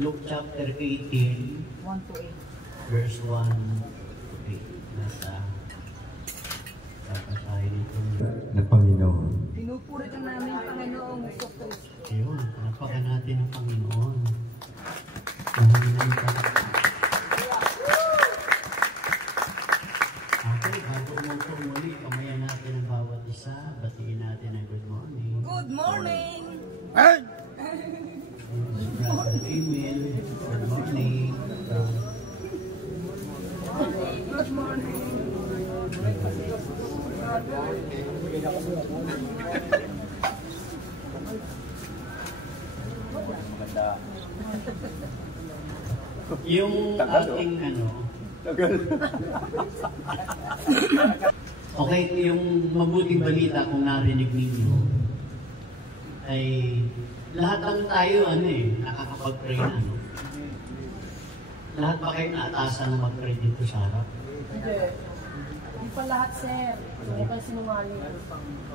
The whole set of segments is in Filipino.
Luke chapter 18, 1 to 8. verse 1 to 8. Nasa tayo dito ng Panginoon. Pinupuri ka namin, Panginoong Kristo. Ayun, panapakan natin ang Panginoon. Panginoon ka. Okay, bago umupo muli, pamayan natin ang bawat isa. Batiin natin ang good morning. Good morning! Brother Emil, good morning. Good morning! Yung ating okay, yung mabuting balita kung narinig ninyo ay lahat ng tayo nakakapag-pray na, no? Lahat ba kayo naatasan na mag-pray dito sa harap? Hindi pa lahat, sir. Hindi pa sinungaling.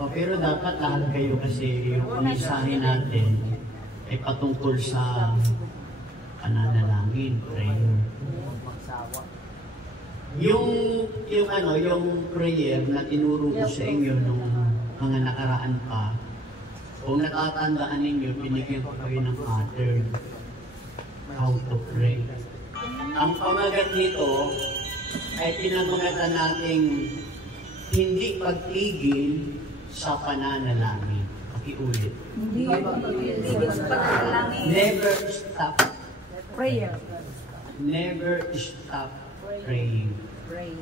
Pero dapat lahat kayo kasi yung mensahe natin ay patungkol sa pananalangin, prayer. Yung prayer na tinuro ko sa inyo nung mga nakaraan pa, kung natatandaan ninyo, binigyan ko kayo ng pattern how to pray. Ang pamagat nito ay pinamagatan nating hindi pagtigil sa pananalangin. Pakiulit. Hindi pagtigil sa pananalangin. Never stop. Prayer. Never stop praying. Pray.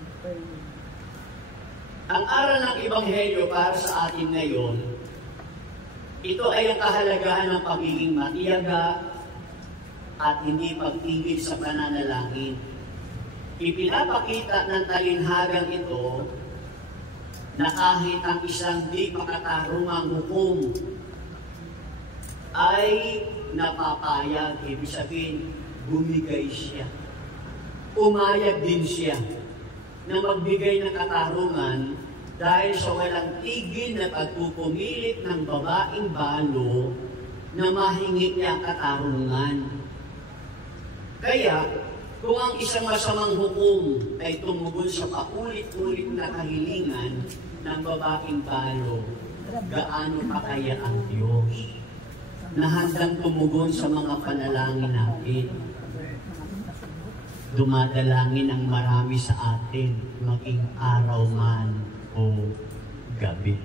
Ang aral ng Ebanghelyo para sa atin ngayon, ito ay ang kahalagahan ng pagiging matiyaga at hindi pagtigil sa pananalangin. Ipinapakita ng talinhagang ito na kahit ang isang di makatarungang hukom ay napapayag, ibig sabihin, bumigay siya. Umayag din siya na magbigay ng katarungan dahil sa walang tigil na pagpupumilit ng babaeng balo na mahingi niya katarungan. Kaya, kung ang isang masamang hukom ay tumugon sa paulit-ulit na kahilingan ng babaeng balo, gaano pa kaya ang Diyos na handang tumugon sa mga panalangin natin? Dumadalangin ang marami sa atin, maging araw man o gabi.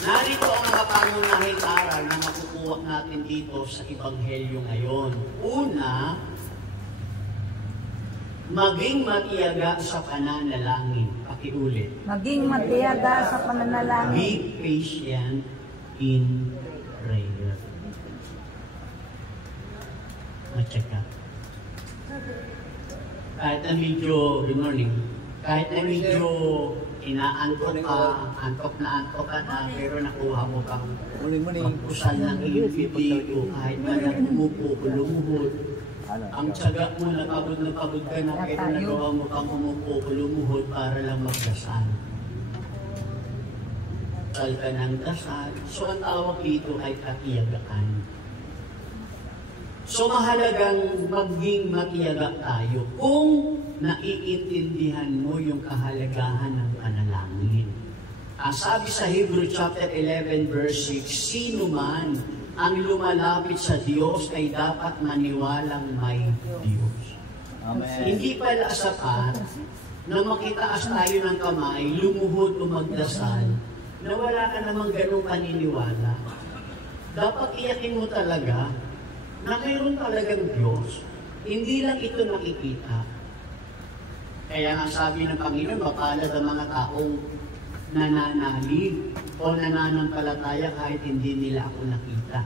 Narito ang mga pangunahing aral na makukuha natin dito sa Ebanghelyo ngayon. Una, maging matiyaga sa pananalangin. Pakiulit. Maging matiyaga sa pananalangin. Be patient in prayer. Matsaka. Kahit na medyo, good morning, kahit na medyo inaantok ka, antok ka na, pero nakuha mo kang magpusal ng iyong bibig, kahit na umupo o lumuhod, ang tiyaga mo, napagod ka na, pero nagawa mo kang umupo o lumuhod para lang magdasal. Dasal ka ng dasal. So, ang tawag dito ay katiyagaan. So, mahalagang maging matiyaga tayo kung naiintindihan mo yung kahalagahan ng panalangin. Ang sabi sa Hebrew chapter 11 verse 6, sino man ang lumalapit sa Diyos ay dapat maniwalang may Diyos. Amen. Hindi pala sapat na makitaas tayo ng kamay, lumuhod o magdasal, na wala ka namang ganong paniniwala. Dapat iyakin mo talaga na mayroon talagang Diyos. Hindi lang ito nakikita. Kaya nga sabi ng Panginoon, mapalad ang mga taong nananalig o nananampalataya kahit hindi nila ako nakita.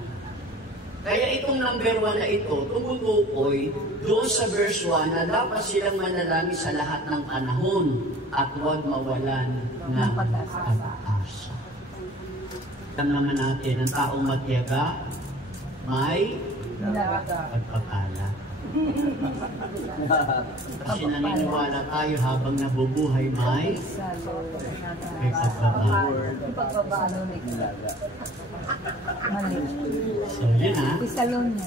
Kaya itong number 1 na ito, tumutukoy doon sa verse 1 na dapat silang manalangin sa lahat ng panahon at huwag mawalan ng pag-asa. Alam naman natin, ang taong matiyaga may pagpapala. Kasi naniniwala tayo habang nabubuhay may pagbabago. So yun ha,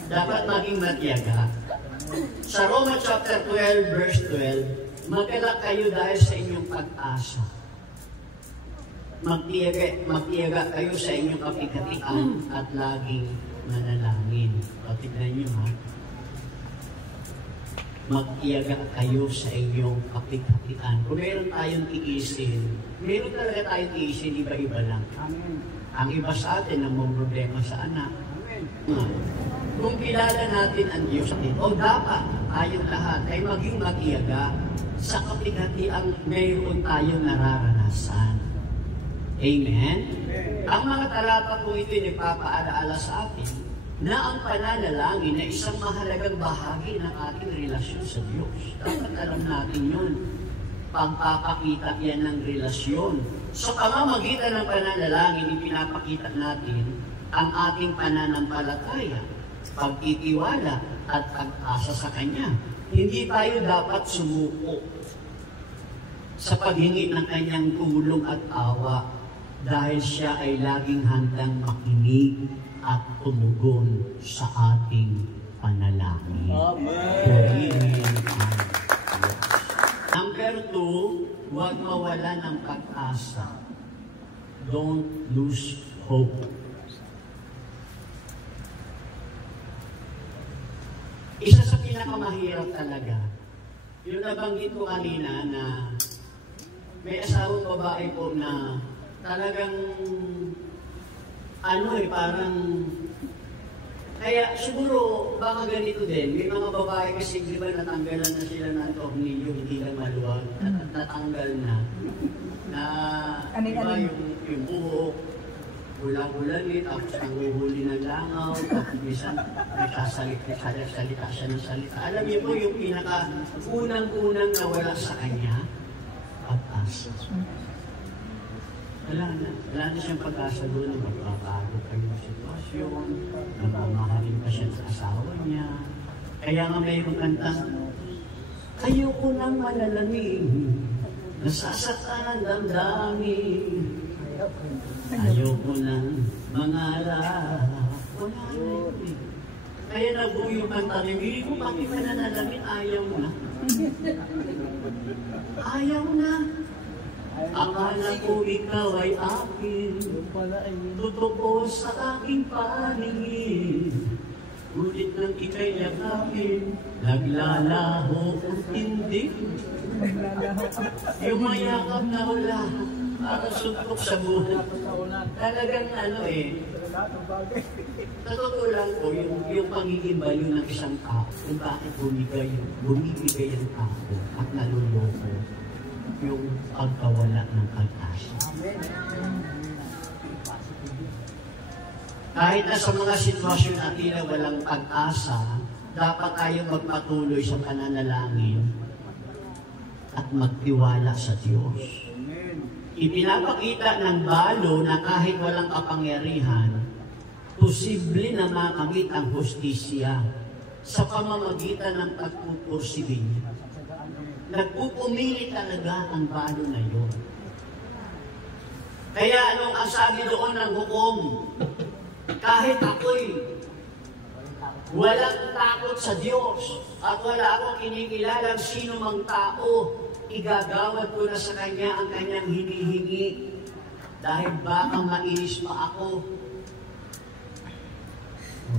dapat maging matiyaga. Sa Roma chapter 12 verse 12, magkalak kayo dahil sa inyong pag-asa. Magtiyaga kayo sa inyong kapigatian at laging manalangin. Patignan nyo ha. Magtiyaga kayo sa inyong kapigatian. Kung meron tayong tiisin, meron talaga tayong tiisin, iba-iba lang. Amen. Ang iba sa atin, ang mga problema sa anak. Amen. Kung kilala natin ang Diyos, o dapat tayong lahat ay maging matiyaga sa kapigatian mayroon tayong nararanasan. Amen? Ang mga talata po ito ay nagpapaalaala sa atin na ang pananalangin ay isang mahalagang bahagi ng ating relasyon sa Diyos. Dapat alam natin yun. Pagpapakita yan ng relasyon. Sa pamamagitan ng pananalangin, ipinapakita natin ang ating pananampalataya, pagtitiwala at pag-asa sa Kanya. Hindi tayo dapat sumuko sa paghingi ng Kanyang tulong at awa dahil siya ay laging handang makinig at tumugon sa ating panalangin. Amen. Number 2, huwag mawala ng pag-asa. Don't lose hope. Isa sa pinakamahirap talaga, yung nabanggit ko kanina na may asawang babae po na talagang parang kaya siguro baka ganito din. May mga babae kasi di ba natanggalan na sila ng tornilyo, hindi lang maluwag, natanggal na. Diba yung buhok, hula-hulali, tapos nanguhuli ng langaw, tapos minsan nagsasalita siya ng salita. Alam niyo po yung pinaka-unang nawala sa kanya, pag-asa. Wala na siyang pag-asa doon na magbabago kayo ng sitwasyon, namamahalin pa siya sa asawa niya. Kaya nga mayroong kantang, ayoko nang malalamin, nasasaktan ang damdamin, ayoko nang mangarap, wala na yun. Kaya nabuo yung kanta, hindi mo bakit ka nanalamin, ayaw na. Ayaw na. Akala ko ikaw ay akin, totoo sa aking paningin. Ulit nang ika'y yakapin, naglalaho ang tindig. Yung mayakap na wala, parang suntok sa buhay. Talagang sa totoo lang po, yung pangiging baliw ng isang tao, kung bakit bumibigay ang tao at naluloko. Yung pagkawala ng pag-asa. Kahit na sa mga sitwasyon na tila walang pag-asa, dapat tayong magpatuloy sa pananalangin at magtiwala sa Diyos. Ipinapakita ng balo na kahit walang kapangyarihan, posible na makamit ang hustisya sa pamamagitan ng pagpupursige niya. Nagpupumili talaga ang balo na yun. Kaya anong ang sabi doon ng hukom? Kahit ako'y walang takot sa Diyos at wala akong kinikilalang sino mang tao, igagawad ko na sa Kanya ang Kanyang hinihingi dahil baka mainis pa ako.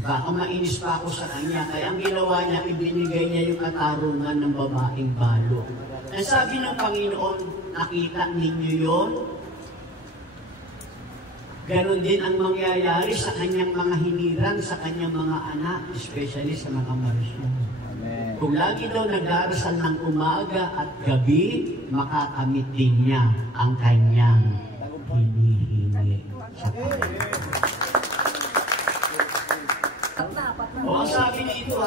Baka mainis pa ako sa kanya. Kaya ang ginawa niya, ibinigay niya yung katarungan ng babaeng balo. Ang sabi ng Panginoon, nakita ninyo yon? Ganon din ang mangyayari sa kanyang mga hinirang, sa kanyang mga anak, especially sa mga marisyon. Kung lagi daw nag-aaral ng umaga at gabi, makakamit din niya ang kanyang hinihingi sa Panginoon. O ang sabi dito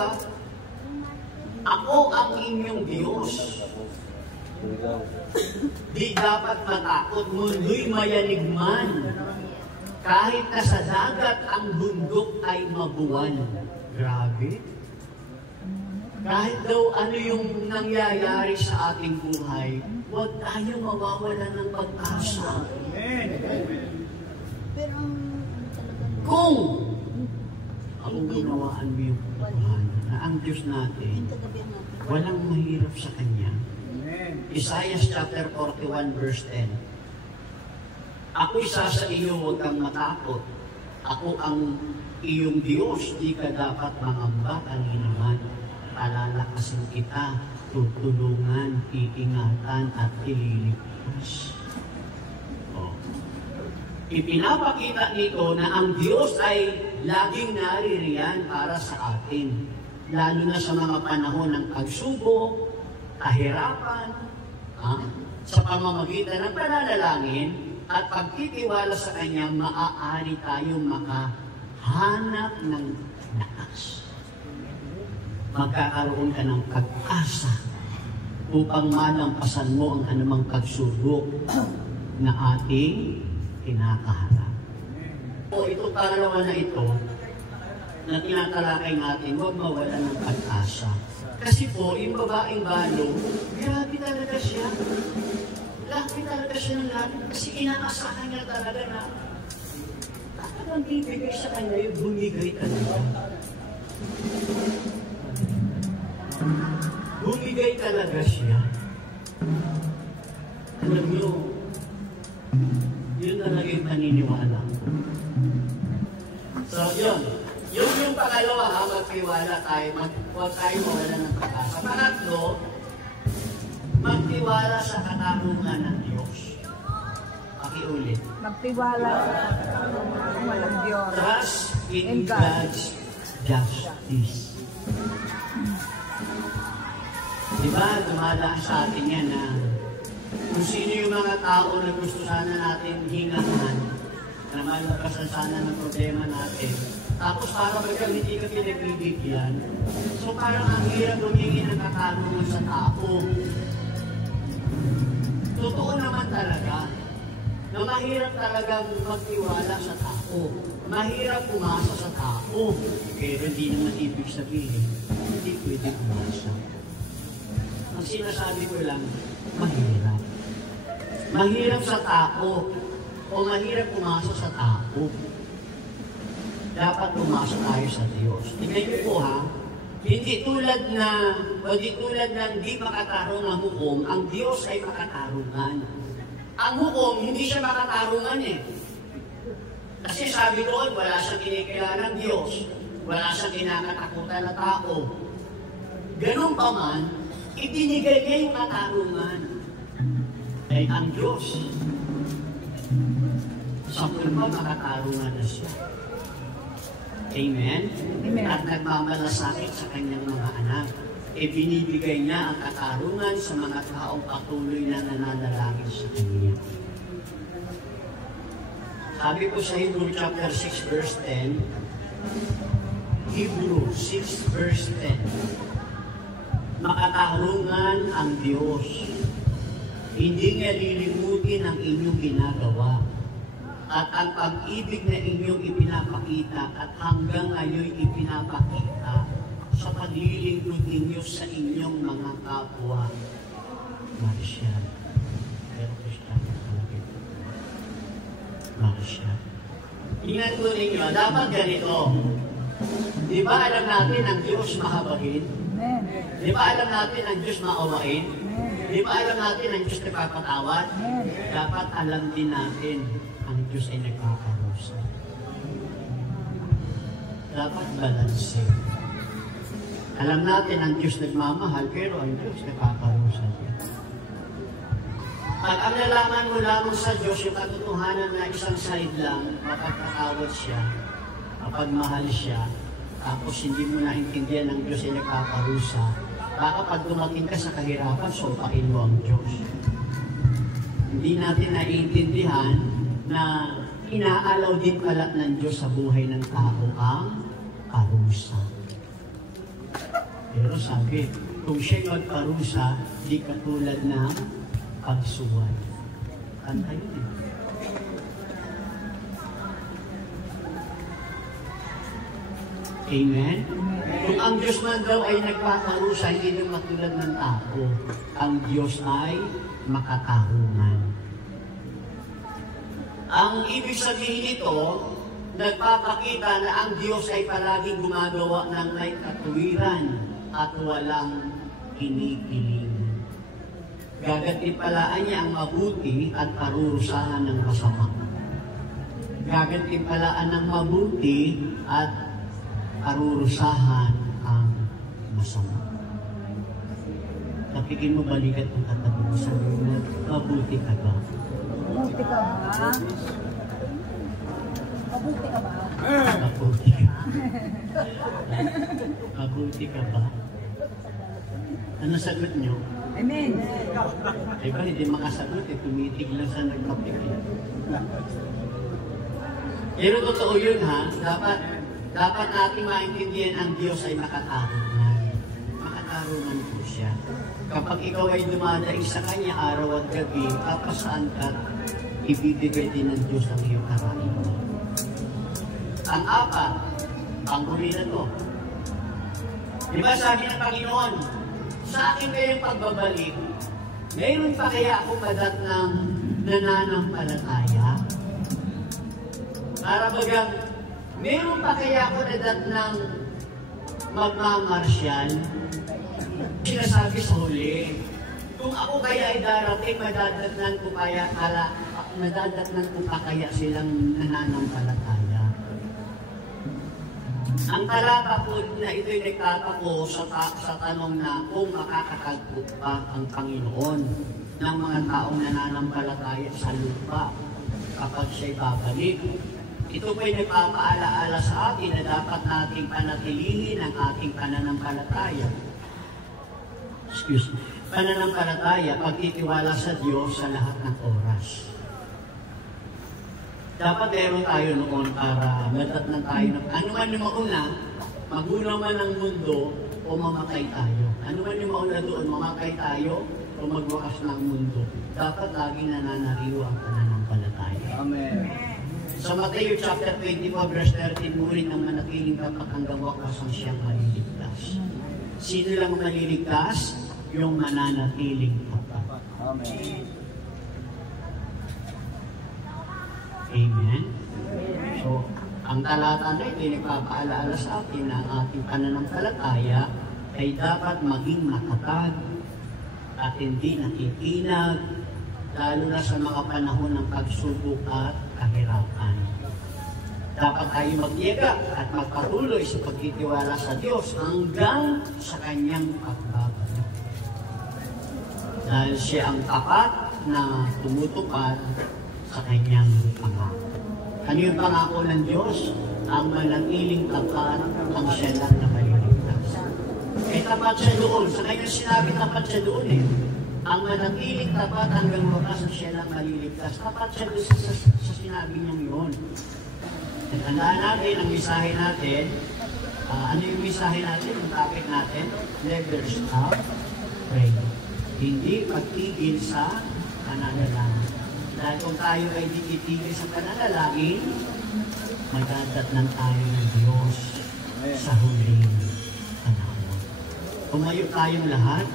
ako ang inyong Diyos. Di dapat matakot, mundo'y mayanig man. Kahit na sa dagat ang bundok ay mabuwan. Grabe. Kahit daw ano yung nangyayari sa ating buhay, huwag tayong mawawalan ng pag-asa. Pero ang talagang Kung unawaan mo yung katotohanan na ang Diyos natin, yung kagabi natin. walang mahirap sa Kanya. Isaiah chapter 41 verse 10. Ako isa sa iyo, huwag kang matakot. Ako ang iyong Diyos, di ka dapat mangamba kaninaman. Palalakasin kita, tutulungan, iingatan, at ililigtas. Ipinapakita nito na ang Diyos ay laging naririyan para sa atin. Lalo na sa mga panahon ng pagsubok, kahirapan, sa pamamagitan ng pananalangin at pagtitiwala sa Kanya, maaari tayong makahanap ng lakas. Magkakaroon ka ng pag-asa upang malampasan mo ang anumang pagsubok na ating kinakaharap. O itong pangalawa na ito, na tinatalakay natin, huwag mawala ng pag-asa. Kasi po, yung babaeng balo, grabe talaga siya. Grabe talaga siya ng lahat. Kasi inaasahan niya talaga na talagang bibigay sa kanya yung bumigay talaga. Bumigay talaga siya. Alam niyo, yun talaga yung paniniwala ko. So, yun. Yung pangalawa, magtiwala tayo. Huwag tayo mawala ng pag-asa. Pangatlo, magtiwala sa katarungan ng Diyos. Pakiulit. Magtiwala sa katarungan ng Diyos. Trust in God's justice. Diba, dumadaan sa atin yan na kung sino yung mga tao na gusto sana natin hingahan, na malabasan sana ng problema natin, tapos para bagang hindi ka pinagbibigyan, so parang ang hirap humingi ng katarungan sa tao. Totoo naman talaga na mahirap talagang magtiwala sa tao. Mahirap umasa sa tao. Pero hindi naman ibig sabihin, hindi pwede umasa. Ang sinasabi ko lang, mahirap. Mahirap sa tao o mahirap umasa sa tao. Dapat umasa tayo sa Diyos. Tingnan niyo po ha, hindi tulad ng di makatarong ang hukom, ang Diyos ay makatarungan. Ang hukom, hindi siya makatarungan eh. Kasi sabi doon, wala siyang kinikilala ng Diyos, wala siyang kinakatakutan na tao. Ganun pa man, ibinigay niya yung katarungan. Ay ang Diyos, sa kulpa makatarungan na siya. Amen? Amen. At nagmamalasakit sa kanyang mga anak. Binibigay niya ang katarungan sa mga taong patuloy na nananalangin sa kanya. Sabi ko sa Hebrew chapter 6 verse 10, Hebrew 6 verse 10, makatarungan ang Diyos. Hindi niya lilimutin ang inyong ginagawa. At ang pag-ibig na inyong ipinapakita at hanggang ngayon ipinapakita sa paglilingkod ninyo sa inyong mga kapwa. Marshall. Pero Kristiyano talaga ito. Marshall. Tingnan ko ninyo, dapat ganito. Di ba alam natin ang Diyos mahabagin? Amen. Di ba alam natin ang Diyos maawain? Di ba alam natin ang Diyos nagpapatawad? Dapat alam din natin ang Diyos ay nagpaparusa. Dapat balanse. Alam natin ang Diyos nagmamahal, pero ang Diyos nagpaparusa din. Pag ang nalaman mo lamang sa Diyos yung katotohanan na isang side lang, mapagpatawad siya, mapagmahal siya, tapos hindi mo naintindihan ang Diyos ay nagpaparusa, baka pag dumating ka sa kahirapan, sumpain mo ang Diyos. Hindi natin naiintindihan na inaalaw din pala ng Diyos sa buhay ng tao ang parusa. Pero sabi, kung siya'y magparusa, di katulad ng pagsuway. Kanta yun eh. Amen? Kung ang Diyos man daw ay nagpaparusa, hindi nang matulad ng tao. Ang Diyos ay makatarungan. Ang ibig sabihin nito, nagpapakita na ang Diyos ay palaging gumagawa ng may katuwiran at walang kinikiling. Gagantimpalaan niya ang mabuti at parurusahan ng masama. Gagantimpalaan ng mabuti at parurusahan ang masama. Kapigin mo balikat ang katabi mo sa iyo, mabuti ka ba? Mabuti ka ba? Mabuti ka ba? Mabuti ka. Mabuti ka ba? Ano sagot nyo? Amen. Diba, hindi makasagot eh. Tumitig lang sa nagpapikit. Pero totoo yun ha. Dapat natin maintindihan ang Diyos ay makatarungan. Makatarungan po siya. Kapag ikaw ay dumadaing sa Kanya araw at gabi, kapasaan ka, ibibigay din ng Diyos ang iyong karaniwan. Ang apat, ang huli na to. Diba sabi ng Panginoon, sa akin kayong pagbabalik, mayroon pa kaya ako padatnang nananampalataya? Para bagang, mayroon pa kaya ako nadatnang magmamarsyal? Sinasabi sa huli, kung ako kaya ay darating, madadatnan ko pa kaya silang nananampalataya. Ang talata po na ito'y nagtatako sa tanong na kung makakatagpo pa ang Panginoon ng mga taong nananampalataya sa lupa kapag siya'y babalik. Ito po'y nagpapaalaala sa atin na dapat nating panatilihin ang ating pananampalataya. Pananampalataya, pagtitiwala sa Diyos sa lahat ng oras. Dapat meron tayo noon para madatnan tayo ng ano man yung mauna, magunaw man ang mundo o mamatay tayo. Ano man yung mauna doon, mamatay tayo o magwakas ng mundo. Dapat laging nananariwa ang pananampalataya. Amen. Sa Mateo chapter 24 verse 13, ngunit ang manatiling tapat hanggang wakas ang siyang maliligtas. Sino lang maliligtas? Yung mananatiling tapat. Amen. Amen? So, ang talata na ito ay nagpapaalaala sa atin na ang ating pananampalataya ay dapat maging matatag at hindi nakikinag, lalo na sa mga panahon ng pagsubok at kahirapan. Dapat tayo magtiyaga at magpatuloy sa pagtitiwala sa Diyos hanggang sa Kanyang pagbabalik. Dahil siya ang tapat na tumutupad sa Kanyang pangako. Ano yung pangako ng Diyos? Ang manatiling tapat ang siya lang na maliligtas. Eh tapat siya doon. Sa Kanyang sinabi tapat siya doon eh. Ang manatiling tapat hanggang wakas ang siya lang maliligtas. Tapat siya doon sa sinabi niyang yun. At tandaan natin ang mensahe natin. Ano yung mensahe natin? Yung topic natin? Never stop praying. Hindi pagtigil sa pananalangin. Dahil kung tayo ay titigil sa pananalangin, magadatnan tayo ng Diyos sa huling panahon. Tumayo tayong lahat.